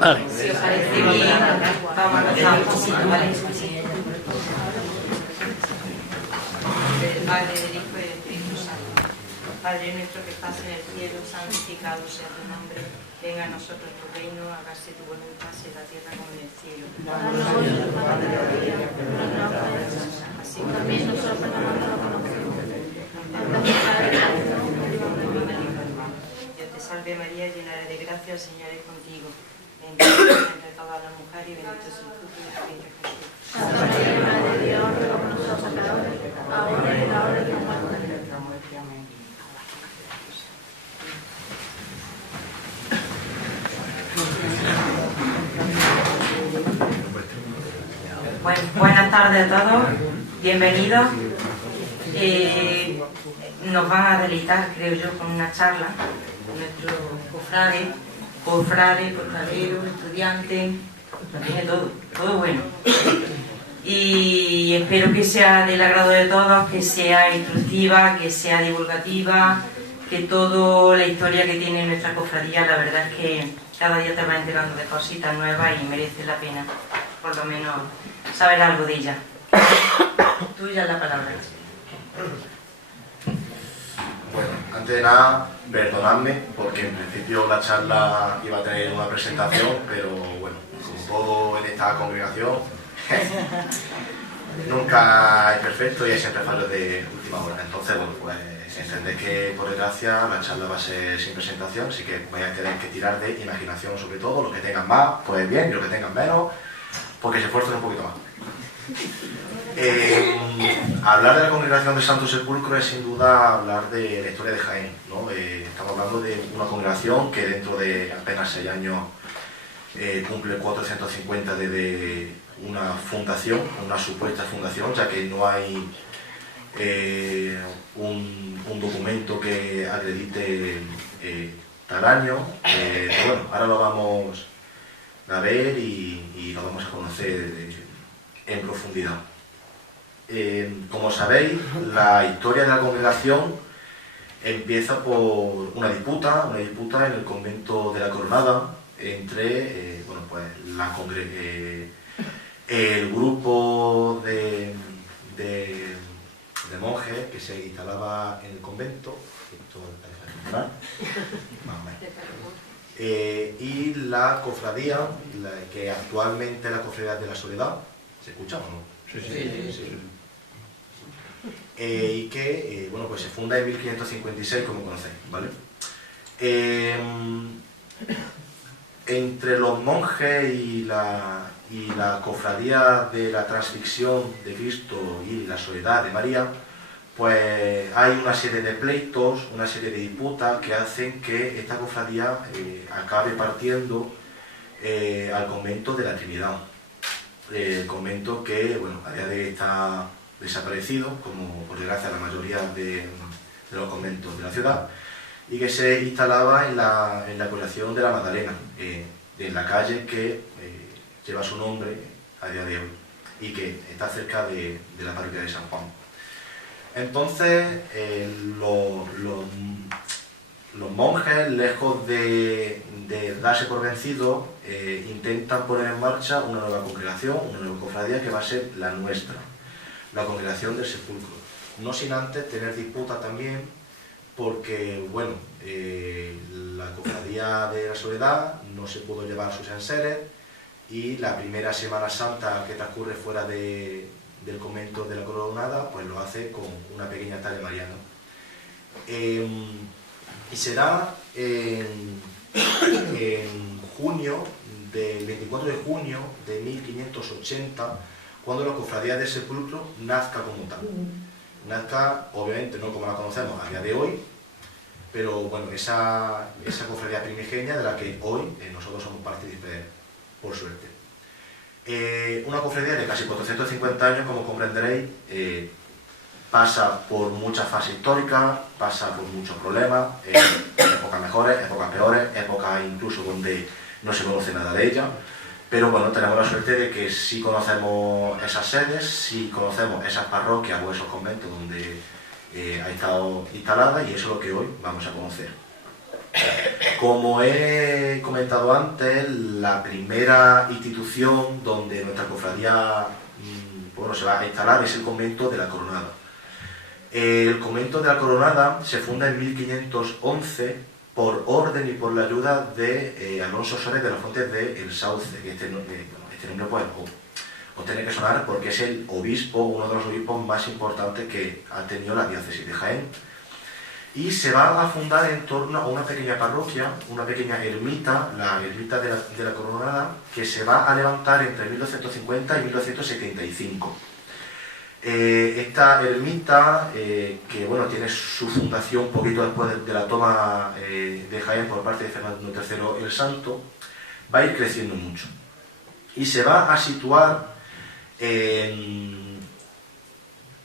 Vale. Si os parece bien, vamos a rezar un poquito, ¿vale? Del Padre, del Hijo y del Espíritu Santo. Padre nuestro que estás en el cielo, santificado sea tu nombre. Venga a nosotros tu reino, hágase tu voluntad en la tierra como en el cielo. Así también nosotros Dios te salve María, llena de gracia, el Señor es contigo. Bendita eres entre todas las mujeres y bendito es el fruto de tu vientre Jesús. Santa María, Madre de Dios, ruega por nosotros pecadores, ahora y en la hora de nuestra muerte. Amén. Buenas tardes a todos, bienvenidos. Nos van a deleitar, creo yo, con una charla con nuestros cofrades, costaleros, estudiantes, tiene todo bueno. Y espero que sea del agrado de todos, que sea instructiva, que sea divulgativa, que toda la historia que tiene nuestra cofradía, la verdad es que cada día te vas enterando de cositas nuevas y merece la pena, por lo menos, saber algo de ella. Tuya la palabra. Bueno, antes de nada, perdonadme, porque en principio la charla iba a tener una presentación, pero bueno, como todo en esta congregación, nunca es perfecto y hay siempre fallos de última hora. Entonces, bueno, pues entended que por desgracia la charla va a ser sin presentación, así que vais a tener que tirar de imaginación sobre todo. Los que tengan más, pues bien, y los que tengan menos, porque se esfuercen un poquito más. Hablar de la congregación del Santo Sepulcro es sin duda hablar de la historia de Jaén, ¿no? Estamos hablando de una congregación que dentro de apenas 6 años cumple 450 desde una fundación, una supuesta fundación, ya que no hay un documento que acredite tal año. Bueno, ahora lo vamos a ver y lo vamos a conocer en profundidad. Como sabéis, la historia de la congregación empieza por una disputa en el convento de la Coronada entre bueno, pues, el grupo de monjes que se instalaba en el convento, y la cofradía, que actualmente es la Cofradía de la Soledad. ¿Se escucha o no? Sí. Y que bueno, pues se funda en 1556, como conocéis, ¿vale? Entre los monjes y la cofradía de la Transfixión de Cristo y la Soledad de María, pues hay una serie de pleitos, una serie de disputas que hacen que esta cofradía acabe partiendo al convento de la Trinidad. El convento que, bueno, a día de hoy está desaparecido, como por desgracia la mayoría de los conventos de la ciudad, y que se instalaba en la población de la Magdalena, en la calle que lleva su nombre a día de hoy y que está cerca de la parroquia de San Juan. Entonces, los monjes, lejos de darse por vencidos, intentan poner en marcha una nueva congregación, una nueva cofradía que va a ser la nuestra, la Congregación del Sepulcro. No sin antes tener disputas también, porque, bueno, la cofradía de la Soledad no se pudo llevar sus enseres y la primera Semana Santa que transcurre fuera del convento de la Coronada, pues lo hace con una pequeña talla mariana. Y será en junio, del 24 de junio de 1580, cuando la cofradía del Sepulcro nazca como tal. Nazca, obviamente, no como la conocemos a día de hoy, pero bueno, esa cofradía primigenia de la que hoy nosotros somos partícipes, por suerte. Una cofradía de casi 450 años, como comprenderéis, pasa por muchas fases históricas, pasa por muchos problemas, épocas mejores, épocas peores, épocas incluso donde no se conoce nada de ella, pero bueno, tenemos la suerte de que sí conocemos esas sedes, sí conocemos esas parroquias o esos conventos donde ha estado instalada, y eso es lo que hoy vamos a conocer. Como he comentado antes, la primera institución donde nuestra cofradía bueno, se va a instalar es el convento de la Coronada. El convento de la Coronada se funda en 1511 por orden y por la ayuda de Alonso Suárez de las Fuentes de El Sauce, que este nombre pues, os tiene que sonar porque es el obispo, uno de los obispos más importantes que ha tenido la diócesis de Jaén. Y se va a fundar en torno a una pequeña parroquia, una pequeña ermita, la ermita de la Coronada, que se va a levantar entre 1250 y 1275. Esta ermita, que bueno, tiene su fundación un poquito después de la toma de Jaén por parte de Fernando III el Santo, va a ir creciendo mucho. Y se va a situar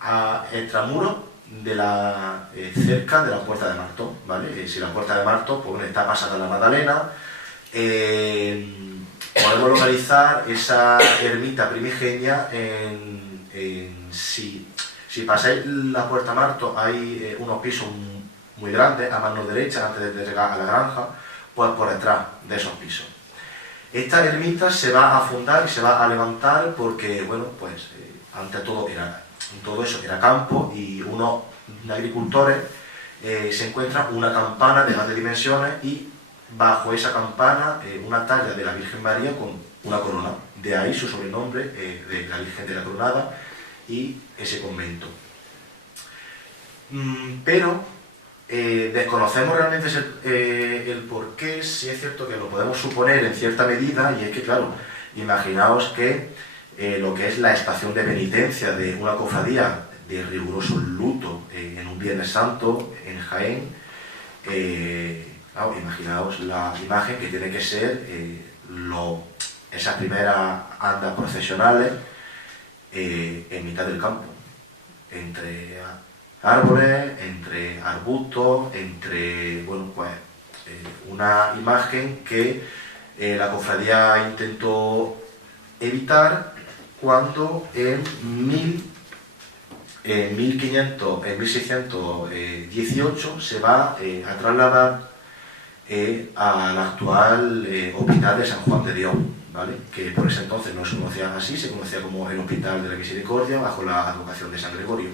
a extramuro cerca de la Puerta de Marto, ¿vale? Si la Puerta de Marto pues, bueno, está pasada la Magdalena, podemos localizar esa ermita primigenia si pasáis la Puerta de Marto hay unos pisos muy grandes a mano derecha antes de llegar a la granja, pues por detrás de esos pisos. Esta ermita se va a fundar y se va a levantar porque, bueno, pues ante todo eso era campo y unos agricultores se encuentran una campana de grandes dimensiones y bajo esa campana una talla de la Virgen María con una corona. De ahí su sobrenombre de la Virgen de la Coronada y ese convento. Pero desconocemos realmente el porqué. Sí es cierto que lo podemos suponer en cierta medida, y es que, claro, imaginaos que lo que es la estación de penitencia de una cofradía de riguroso luto en un Viernes Santo en Jaén, claro, imaginaos la imagen que tiene que ser esas primeras andas procesionales en mitad del campo, entre árboles, entre arbustos, entre, bueno, pues una imagen que la cofradía intentó evitar cuando en 1618 se va a trasladar al actual Hospital de San Juan de Dios, ¿vale? Que por ese entonces no se conocía así, se conocía como el Hospital de la Misericordia bajo la advocación de San Gregorio.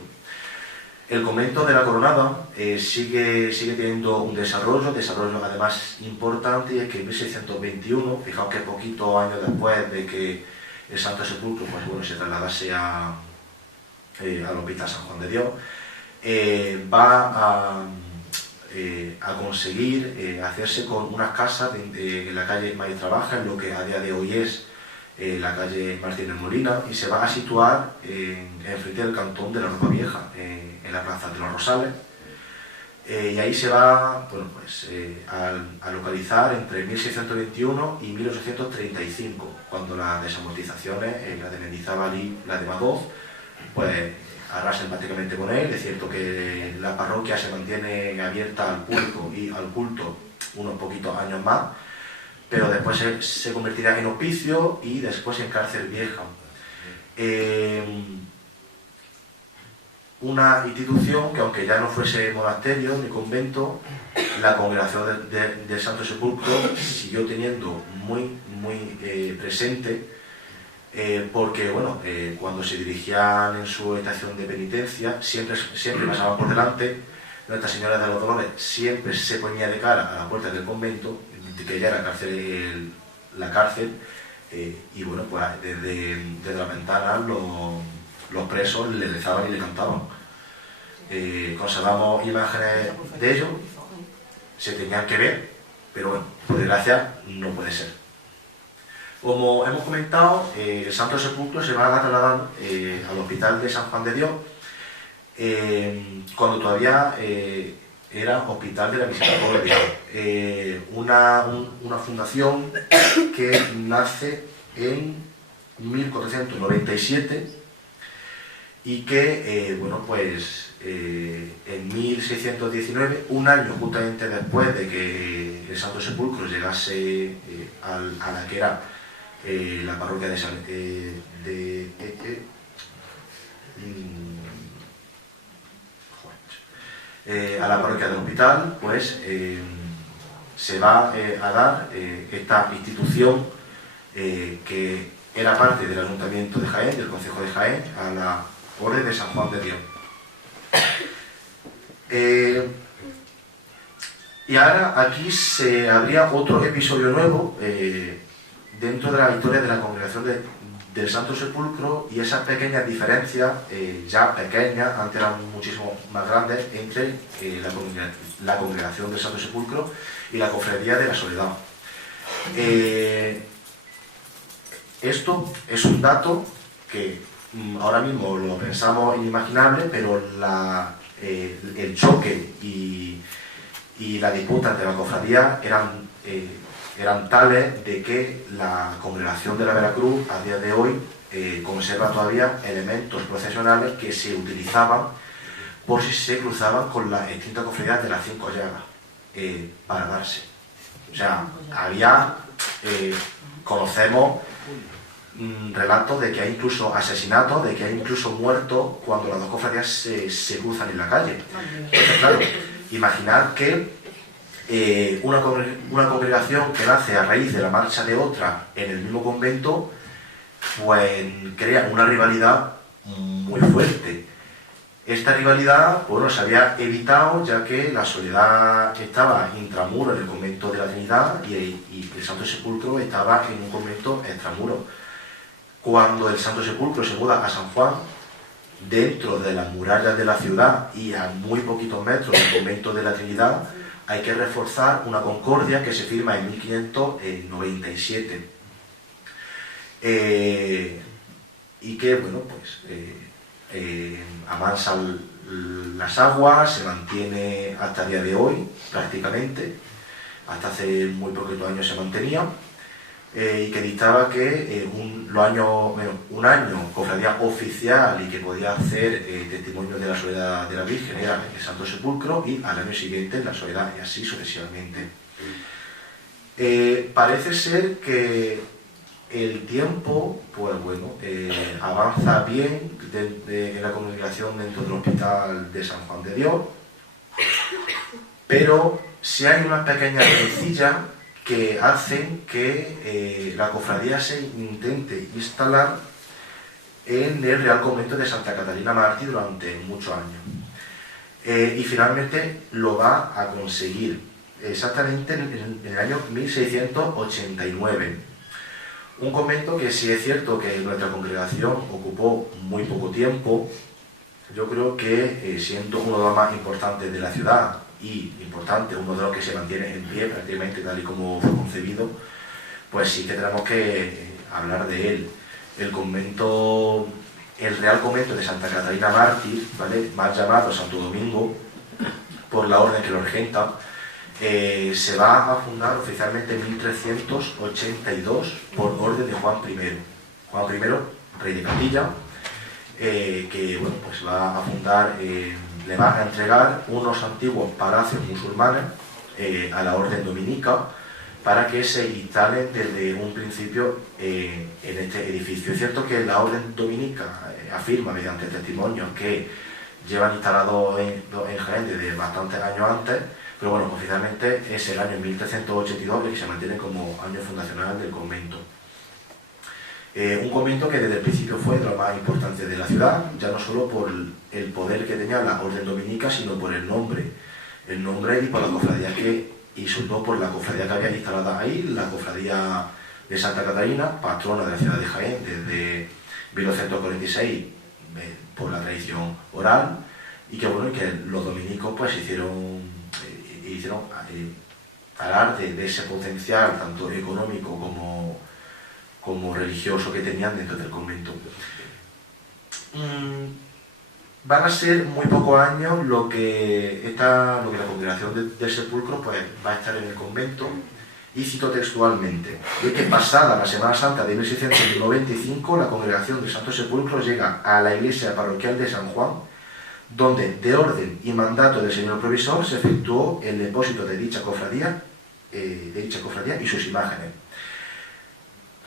El convento de la Coronada sigue teniendo un desarrollo además importante, y es que en 1621, fijaos que poquitos años después de que el Santo Sepulcro pues, bueno, se trasladase al Hospital San Juan de Dios, va a conseguir hacerse con unas casas en la calle Maestra Baja, en lo que a día de hoy es la calle Martínez Molina, y se va a situar enfrente del cantón de la Ropa Vieja, en la plaza de los Rosales, y ahí se va, bueno, pues, a localizar entre 1621 y 1835, cuando las desamortizaciones, la de Mendizábal y la de Madoz, pues arrasan prácticamente con él. Es cierto que la parroquia se mantiene abierta al público y al culto unos poquitos años más, pero después se convertirá en hospicio y después en cárcel vieja. Una institución que, aunque ya no fuese monasterio ni convento, la congregación del Santo Sepulcro siguió teniendo muy presente, porque bueno, cuando se dirigían en su estación de penitencia siempre pasaban por delante. Nuestra Señora de los Dolores siempre se ponía de cara a la puerta del convento, que ya era la cárcel, y bueno, pues desde la ventana los presos le rezaban y le cantaban. Conservamos imágenes de ello, se tenían que ver, pero bueno, por desgracia no puede ser. Como hemos comentado, el Santo Sepulcro se va a trasladar al Hospital de San Juan de Dios, cuando todavía era Hospital de la Misericordia, una fundación que nace en 1497 y que, bueno, pues en 1619, un año justamente después de que el Santo Sepulcro llegase a la que era la parroquia de a la parroquia del hospital, pues se va a dar esta institución que era parte del Ayuntamiento de Jaén, del Concejo de Jaén, a la Orden de San Juan de Dios. Y ahora aquí se habría otro episodio nuevo dentro de la historia de la congregación del Santo Sepulcro, y esas pequeñas diferencias, ya pequeñas, antes eran muchísimo más grandes, entre la congregación del Santo Sepulcro y la cofradía de la Soledad. Esto es un dato que ahora mismo lo pensamos inimaginable, pero el choque y la disputa entre las cofradías eran tales de que la congregación de la Veracruz a día de hoy conserva todavía elementos procesionales que se utilizaban por si se cruzaban con las extintas cofradías de las Cinco Llagas para darse. O sea, conocemos relatos de que hay incluso asesinatos, de que hay incluso muertos cuando las dos cofradías se cruzan en la calle. Entonces, claro, imaginar que una congregación que nace a raíz de la marcha de otra en el mismo convento, pues crea una rivalidad muy fuerte. Esta rivalidad, bueno, se había evitado, ya que la Soledad estaba intramuro en el convento de la Trinidad y el Santo Sepulcro estaba en un convento extramuro. Cuando el Santo Sepulcro se muda a San Juan, dentro de las murallas de la ciudad y a muy poquitos metros del convento de la Trinidad, hay que reforzar una concordia que se firma en 1597 y que, bueno, pues amansa las aguas, se mantiene hasta el día de hoy prácticamente, hasta hace muy poquitos años se mantenía, y que dictaba que un año cofradía oficial y que podía hacer testimonio de la Soledad de la Virgen era el Santo Sepulcro, y al año siguiente la Soledad, y así sucesivamente. Parece ser que el tiempo, pues bueno, avanza bien en la congregación dentro del Hospital de San Juan de Dios, pero si hay unas pequeñas rencillas que hacen que la cofradía se intente instalar en el Real Convento de Santa Catalina Mártir durante muchos años. Y finalmente lo va a conseguir, exactamente en el año 1689. Un convento que, sí es cierto que nuestra congregación ocupó muy poco tiempo, yo creo que siendo uno de los más importantes de la ciudad, y importante, uno de los que se mantiene en pie prácticamente tal y como fue concebido, pues sí que tenemos que hablar de él. El Real Convento de Santa Catalina Mártir, ¿vale?, más llamado Santo Domingo, por la orden que lo regenta, se va a fundar oficialmente en 1382 por orden de Juan I. Juan I, rey de Castilla, que bueno, pues va a fundar, le va a entregar unos antiguos palacios musulmanes a la orden dominica para que se instalen desde un principio en este edificio. Es cierto que la orden dominica afirma mediante testimonios que llevan instalados en Jaén desde bastantes años antes, pero bueno, oficialmente es el año 1382 el que se mantiene como año fundacional del convento. Un convento que desde el principio fue de lo más importante de la ciudad, ya no solo por el poder que tenía la orden dominica, sino por el nombre y por la cofradía y sobre todo por la cofradía que había instalada ahí, la cofradía de Santa Catalina, patrona de la ciudad de Jaén desde 1946 por la tradición oral, y que bueno, que los dominicos pues hicieron alarde de ese potencial tanto económico como religioso que tenían dentro del convento. Van a ser muy pocos años lo que la congregación del Sepulcro pues va a estar en el convento, y cito textualmente: de que pasada la Semana Santa de 1695 la congregación del Santo Sepulcro llega a la iglesia parroquial de San Juan, donde de orden y mandato del señor provisor se efectuó el depósito de dicha cofradía y sus imágenes.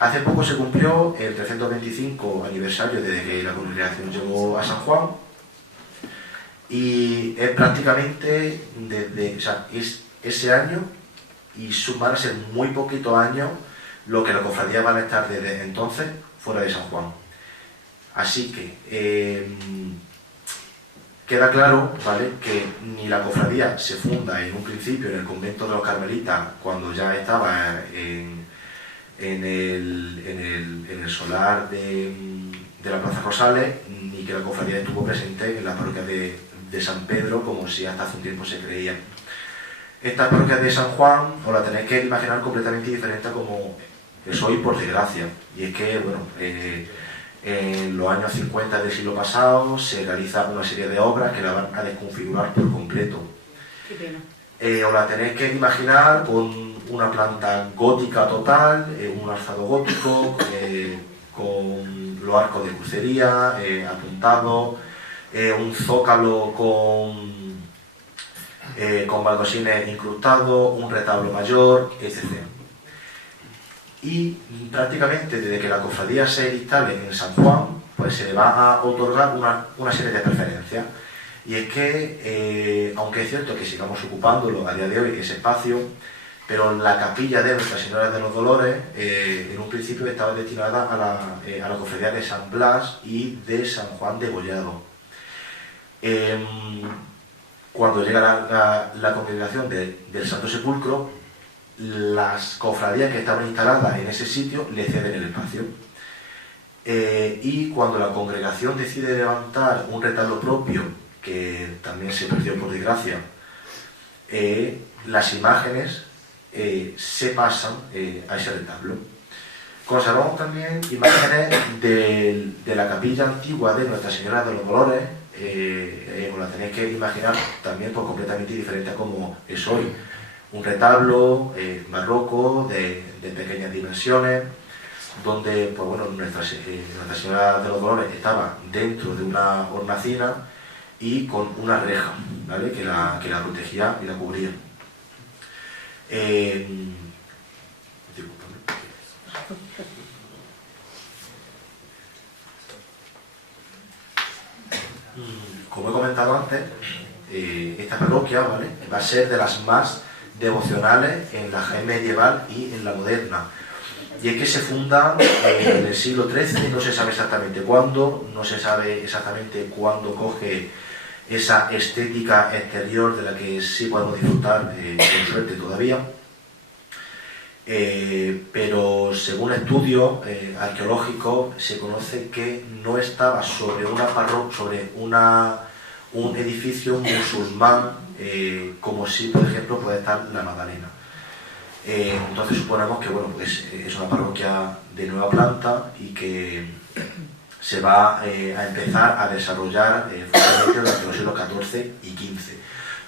Hace poco se cumplió el 325 aniversario desde que la congregación llegó a San Juan, y es prácticamente es ese año y van a ser muy poquitos años lo que la cofradía van a estar desde entonces fuera de San Juan. Así que queda claro, ¿vale?, que ni la cofradía se funda en un principio en el convento de los Carmelitas, cuando ya estaba en el solar de la Plaza Rosales, ni que la cofradía estuvo presente en la parroquia de San Pedro, como si hasta hace un tiempo se creía. Esta parroquia de San Juan os la tenéis que imaginar completamente diferente a como es hoy, por desgracia. Y es que, bueno, en los años 50 del siglo pasado se realiza una serie de obras que la van a desconfigurar por completo. Qué pena. Os la tenéis que imaginar con una planta gótica total, un alzado gótico, con los arcos de crucería apuntados, un zócalo con baldosines incrustados, un retablo mayor, etc. Y prácticamente desde que la cofradía se instale en San Juan, pues se le va a otorgar una serie de preferencias. Y es que, aunque es cierto que sigamos ocupándolo a día de hoy ese espacio, pero la capilla de Nuestra Señora de los Dolores en un principio estaba destinada a la cofradía de San Blas y de San Juan de Gollado. Cuando llega la congregación del Santo Sepulcro, las cofradías que estaban instaladas en ese sitio le ceden el espacio. Y cuando la congregación decide levantar un retablo propio, que también se perdió por desgracia, las imágenes se pasan a ese retablo. Conservamos también imágenes de la capilla antigua de Nuestra Señora de los Dolores. Os la tenéis que imaginar también pues, completamente diferente a como es hoy. Un retablo barroco de pequeñas dimensiones, donde pues, bueno, Nuestra Señora de los Dolores estaba dentro de una hornacina y con una reja, ¿vale?, que la protegía y la cubría. Como he comentado antes, esta parroquia, ¿vale?, va a ser de las más devocionales en la Jaén medieval y en la moderna. Y es que se funda en el siglo XIII, no se sabe exactamente cuándo, no se sabe exactamente cuándo coge esa estética exterior de la que sí podemos disfrutar con suerte todavía. Pero según estudios arqueológicos se conoce que no estaba sobre un edificio musulmán como si, por ejemplo, puede estar la Magdalena. Entonces suponemos que bueno, pues, es una parroquia de nueva planta y que se va a empezar a desarrollar fuertemente durante los siglos XIV y XV,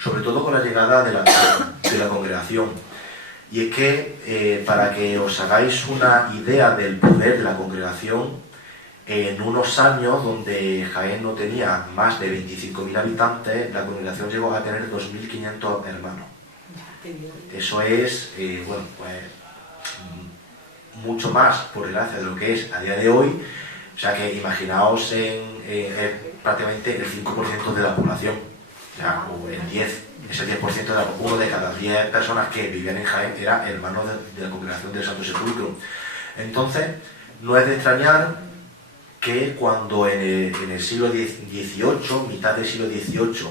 sobre todo con la llegada de la congregación. Y es que, para que os hagáis una idea del poder de la congregación, en unos años donde Jaén no tenía más de 25.000 habitantes, la congregación llegó a tener 2.500 hermanos. Eso es, bueno, pues, mucho más por gracia de lo que es a día de hoy. O sea que imaginaos prácticamente el 5% de la población, o sea, o el 10%. Ese 10% era uno de cada 10 personas que vivían en Jaén era hermano de la congregación del Santo Sepulcro. Entonces, no es de extrañar que cuando en el siglo XVIII, mitad del siglo XVIII,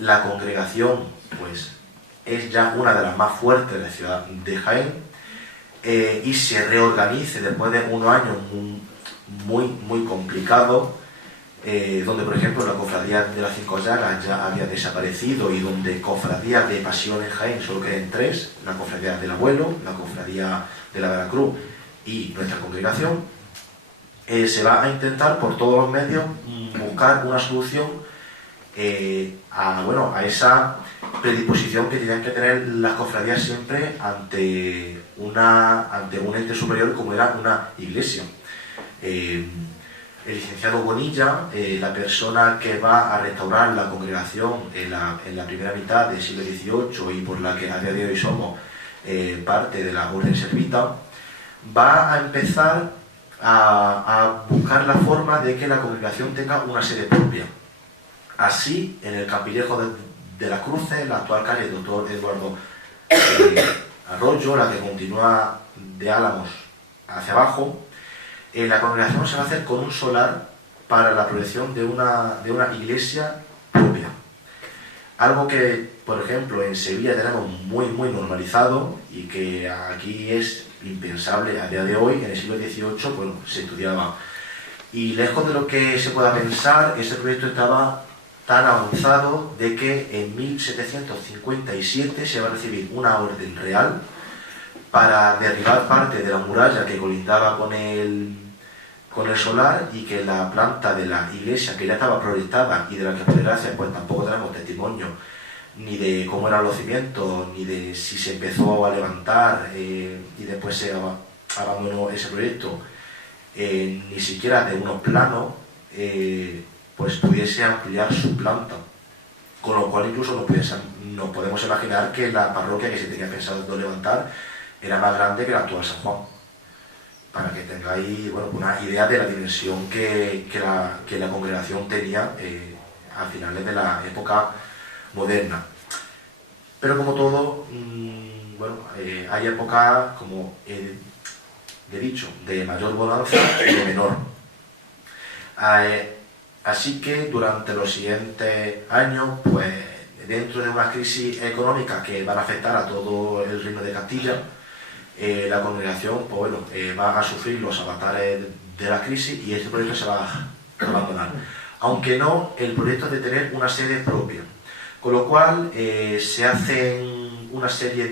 la congregación pues, es ya una de las más fuertes de la ciudad de Jaén y se reorganice después de unos años muy complicados, donde por ejemplo la cofradía de las Cinco Llagas ya había desaparecido y donde cofradías de Pasión en Jaén solo quedan tres: la cofradía del Abuelo, la cofradía de la Veracruz y nuestra congregación. Se va a intentar por todos los medios buscar una solución a esa predisposición que tenían que tener las cofradías siempre ante un ente superior como era una iglesia. El licenciado Bonilla, la persona que va a restaurar la congregación en la primera mitad del siglo XVIII y por la que a día de hoy somos parte de la Orden Servita, va a empezar a buscar la forma de que la congregación tenga una sede propia. Así, en el Campilejo de las Cruces, la actual calle Doctor Eduardo Arroyo, la que continúa de Álamos hacia abajo, la congregación se va a hacer con un solar para la proyección de una iglesia propia. Algo que, por ejemplo, en Sevilla tenemos muy normalizado y que aquí es impensable a día de hoy. En el siglo XVIII, bueno, se estudiaba. Y lejos de lo que se pueda pensar, ese proyecto estaba tan avanzado de que en 1757 se va a recibir una orden real para derribar parte de la muralla que colindaba con el solar, y que la planta de la iglesia, que ya estaba proyectada y de la que por desgracia pues tampoco tenemos testimonio ni de cómo eran los cimientos, ni de si se empezó a levantar y después se abandonó ese proyecto, ni siquiera de unos planos, pues pudiese ampliar su planta. Con lo cual incluso nos podemos imaginar que la parroquia que se tenía pensado levantar era más grande que la actual San Juan, para que tengáis, bueno, una idea de la dimensión que la congregación tenía a finales de la época moderna. Pero como todo, bueno, hay épocas, como he dicho, de mayor bonanza y de menor. Así que durante los siguientes años, pues dentro de una crisis económica que van a afectar a todo el Reino de Castilla, la congregación, pues bueno, va a sufrir los avatares de la crisis y este proyecto se va a abandonar. Aunque no el proyecto de tener una sede propia. Con lo cual se hacen una serie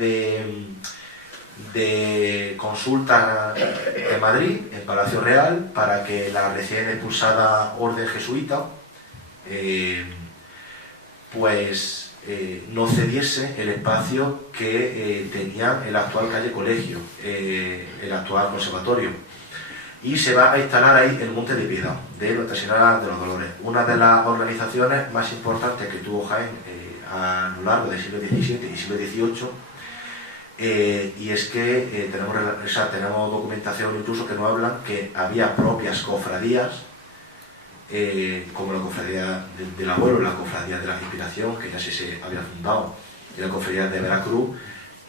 de consultas en Madrid, en Palacio Real, para que la recién expulsada orden jesuita no cediese el espacio que tenía el actual calle Colegio, el actual conservatorio, y se va a instalar ahí el Monte de Piedad de Nuestra Señora de los Dolores, una de las organizaciones más importantes que tuvo Jaén a lo largo del siglo XVII y siglo XVIII. Y es que tenemos documentación incluso que nos hablan que había propias cofradías, como la cofradía del abuelo, la cofradía de la Inspiración, que ya se había fundado, y la cofradía de Veracruz,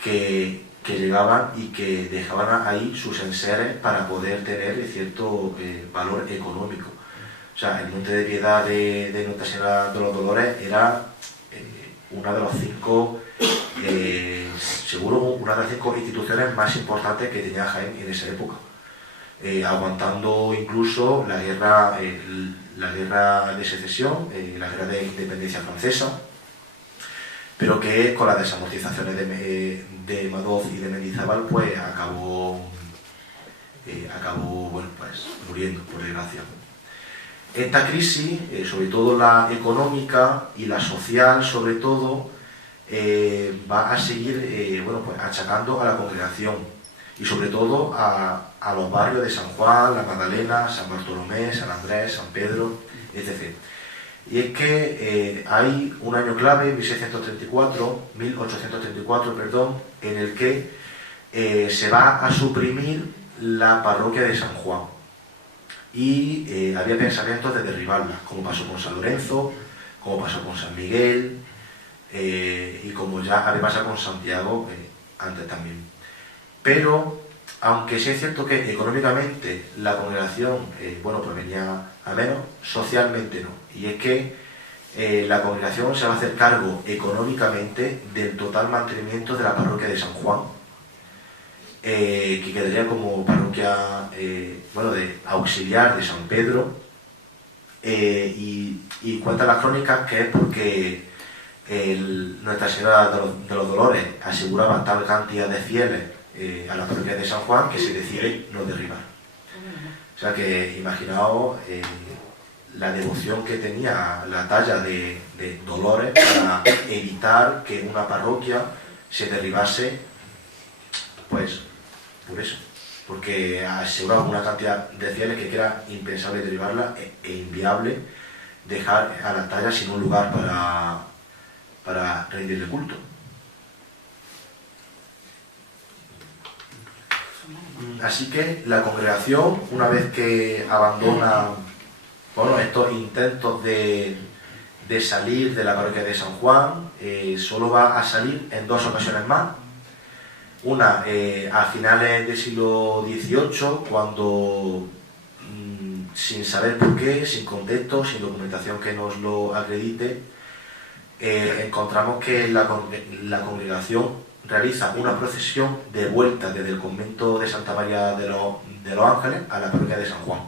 que llegaban y que dejaban ahí sus enseres para poder tener cierto valor económico. O sea, el Monte de Piedad de Nuestra Señora de los Dolores era una de las cinco instituciones más importantes que tenía Jaén en esa época, aguantando incluso la guerra de secesión, la guerra de independencia francesa, pero que con las desamortizaciones de Madoz y de Mendizábal pues acabó bueno, pues, muriendo, por desgracia. Esta crisis, sobre todo la económica y la social, sobre todo, va a seguir bueno, pues, achacando a la congregación y sobre todo a los barrios de San Juan, La Magdalena, San Bartolomé, San Andrés, San Pedro, etc. Y es que hay un año clave, 1834, en el que se va a suprimir la parroquia de San Juan. Y había pensamientos de derribarla, como pasó con San Lorenzo, como pasó con San Miguel, y como ya había pasado con Santiago antes también. Pero, aunque sí es cierto que económicamente la congregación bueno, pues venía a menos, socialmente no. Y es que la congregación se va a hacer cargo económicamente del total mantenimiento de la parroquia de San Juan, que quedaría como parroquia bueno, de auxiliar de San Pedro, y cuentan las crónicas que es porque Nuestra Señora de los Dolores aseguraba tal cantidad de fieles a la parroquia de San Juan que se decide no derribar. O sea que imaginaos la devoción que tenía la talla de Dolores para evitar que una parroquia se derribase, pues por eso, porque aseguraba una cantidad de fieles que era impensable derribarla e inviable dejar a la talla sin un lugar para rendirle culto. Así que la congregación, una vez que abandona, bueno, estos intentos de salir de la parroquia de San Juan, solo va a salir en 2 ocasiones más, Una, a finales del siglo XVIII, cuando, sin saber por qué, sin contexto, sin documentación que nos lo acredite, encontramos que la congregación realiza una procesión de vuelta desde el convento de Santa María de los Ángeles a la parroquia de San Juan.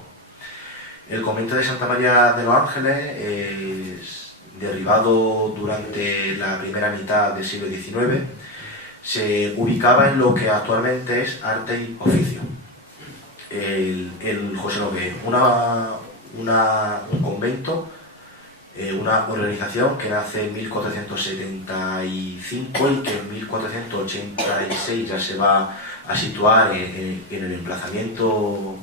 El convento de Santa María de los Ángeles, derribado durante la primera mitad del siglo XIX, se ubicaba en lo que actualmente es Arte y Oficio. El José Nogué, un convento, una organización que nace en 1475 y que en 1486 ya se va a situar en el emplazamiento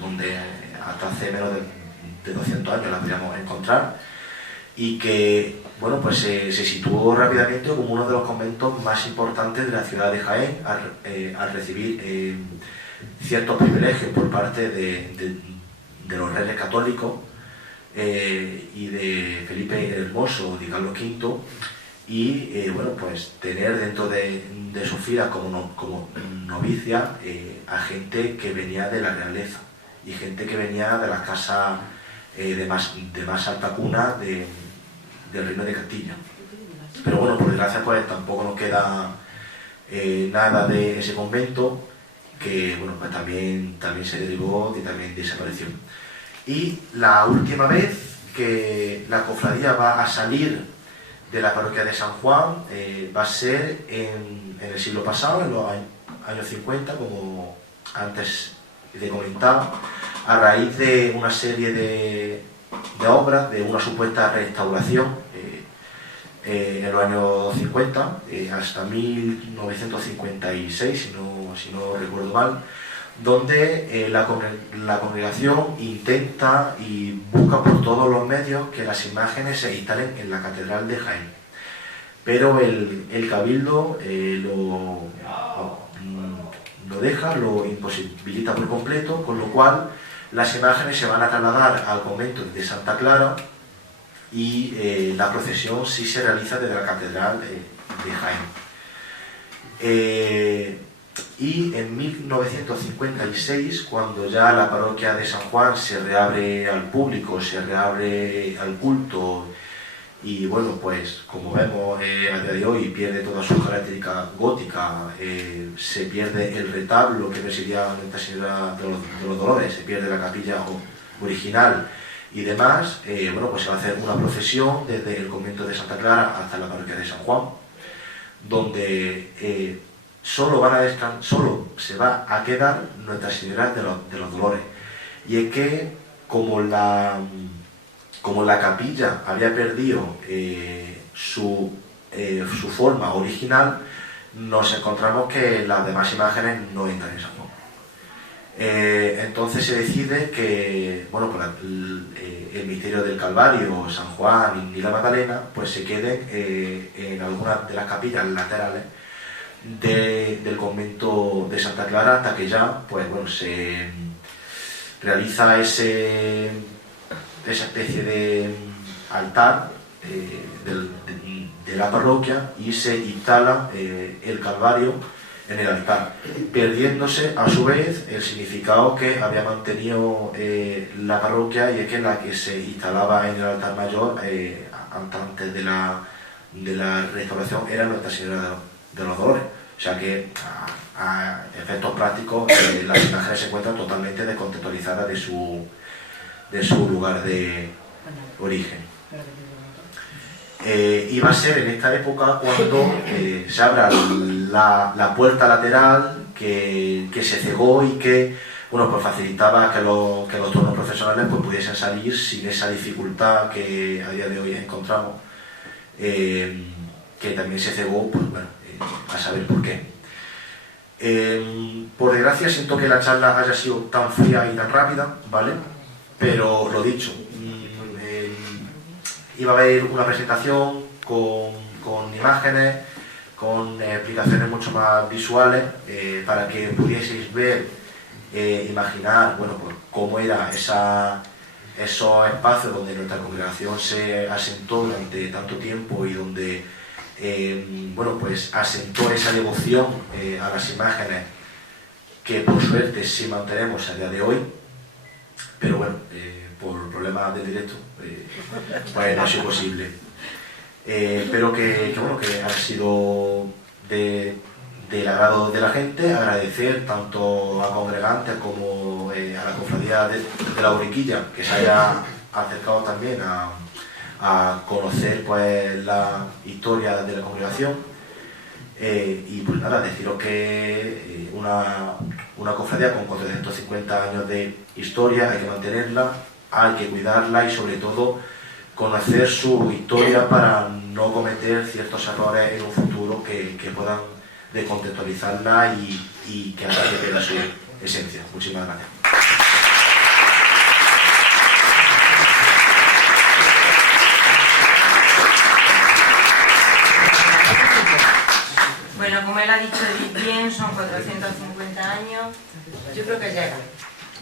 donde hasta hace menos de 200 años la podíamos encontrar, y que bueno, pues se situó rápidamente como uno de los conventos más importantes de la ciudad de Jaén al recibir ciertos privilegios por parte de los reyes católicos y de Felipe el Hermoso, de Carlos V, y bueno, pues tener dentro de sus filas como novicia a gente que venía de la realeza y gente que venía de las casas de más alta cuna del Reino de Castilla. Pero bueno, por desgracia pues tampoco nos queda nada de ese convento, que bueno, pues también se derivó y también desapareció. Y la última vez que la cofradía va a salir de la parroquia de San Juan va a ser en el siglo pasado, en los años 50, como antes le comentaba, a raíz de una serie de obras, de una supuesta restauración en los años 50 hasta 1956, si no recuerdo mal, donde la congregación intenta y busca por todos los medios que las imágenes se instalen en la Catedral de Jaén. Pero el Cabildo lo deja, lo imposibilita por completo, con lo cual las imágenes se van a trasladar al convento de Santa Clara y la procesión sí se realiza desde la Catedral de Jaén. Y en 1956, cuando ya la parroquia de San Juan se reabre al público, se reabre al culto, y bueno, pues como vemos a día de hoy pierde todas sus características góticas, se pierde el retablo que presidía Nuestra Señora de los Dolores, se pierde la capilla original y demás, bueno, pues se va a hacer una procesión desde el convento de Santa Clara hasta la parroquia de San Juan, donde solo se va a quedar Nuestra Señora de los Dolores. Y es que como la capilla había perdido su forma original, nos encontramos que las demás imágenes no entran en San Juan. Entonces se decide que bueno, pues el misterio del Calvario, San Juan y la Magdalena pues se queden en algunas de las capillas laterales del convento de Santa Clara, hasta que ya pues bueno, se realiza esa especie de altar de la parroquia y se instala el Calvario en el altar, perdiéndose a su vez el significado que había mantenido la parroquia, y es que la que se instalaba en el altar mayor antes de la restauración era Nuestra Señora de los Dolores. O sea que a efectos prácticos las imágenes se encuentran totalmente descontextualizadas de su lugar de origen. Y va a ser en esta época cuando se abra la puerta lateral que se cegó y que bueno, pues facilitaba que los tornos profesionales pues pudiesen salir sin esa dificultad que a día de hoy encontramos, que también se cegó, pues bueno, a saber por qué. Por desgracia siento que la charla haya sido tan fría y tan rápida, ¿vale? Pero lo dicho, iba a haber una presentación con imágenes, con explicaciones mucho más visuales, para que pudieseis ver, imaginar, bueno, pues cómo era esos espacios donde nuestra congregación se asentó durante tanto tiempo y donde bueno, pues asentó esa devoción a las imágenes que por suerte sí mantenemos a día de hoy, pero bueno, por problemas del directo, pues no ha sido posible. Pero que bueno, que ha sido del agrado de la gente. Agradecer tanto a congregantes como a la cofradía de la Borriquilla que se haya acercado también a conocer pues la historia de la congregación, y pues nada, deciros que una cofradía con 450 años de historia hay que mantenerla, hay que cuidarla y sobre todo conocer su historia para no cometer ciertos errores en un futuro que puedan descontextualizarla y que haga que pierda su esencia. Muchísimas gracias. Bueno, como él ha dicho bien, son 450 años. Yo creo que llega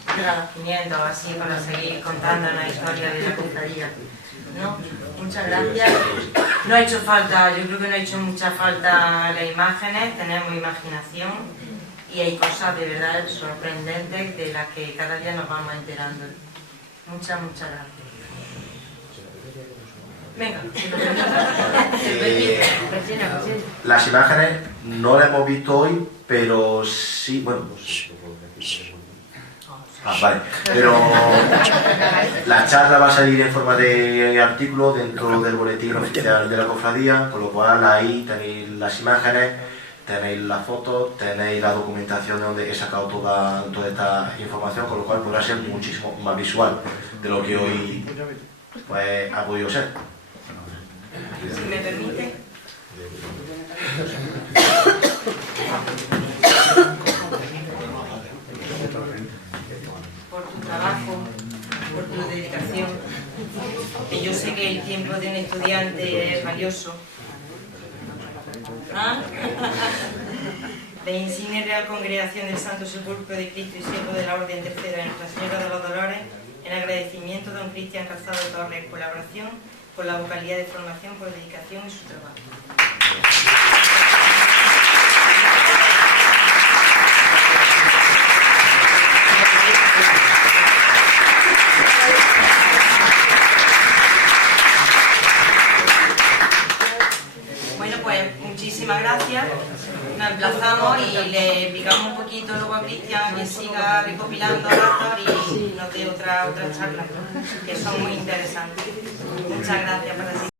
a los 500 o así para seguir contando la historia de la cofradía, ¿no? Muchas gracias. No ha hecho falta, yo creo que no ha hecho mucha falta las imágenes, tenemos imaginación y hay cosas de verdad sorprendentes de las que cada día nos vamos enterando. Muchas gracias. Venga. Las imágenes no las hemos visto hoy, pero sí, bueno, vale. Pero la charla va a salir en forma de artículo dentro del boletín oficial de la cofradía, con lo cual ahí tenéis las imágenes, tenéis las fotos, tenéis la documentación de donde he sacado toda esta información, con lo cual podrá ser muchísimo más visual de lo que hoy pues ha podido ser. Si me permite. Por tu trabajo, por tu dedicación, que yo sé que el tiempo de un estudiante es valioso. ¿Ah? De insigne Real Congregación del Santo Sepulcro de Cristo y Siervo de la Orden Tercera de Nuestra Señora de los Dolores, en agradecimiento a don Cristian Calzado Torres, colaboración con la vocalía de formación por dedicación y su trabajo. Bueno, pues muchísimas gracias. Nos emplazamos y le explicamos un poquito luego a Cristian que siga recopilando datos y nos dé otra charla, que son muy interesantes. Muchas gracias por asistir.